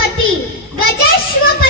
गणपती गजश्वपती भूपती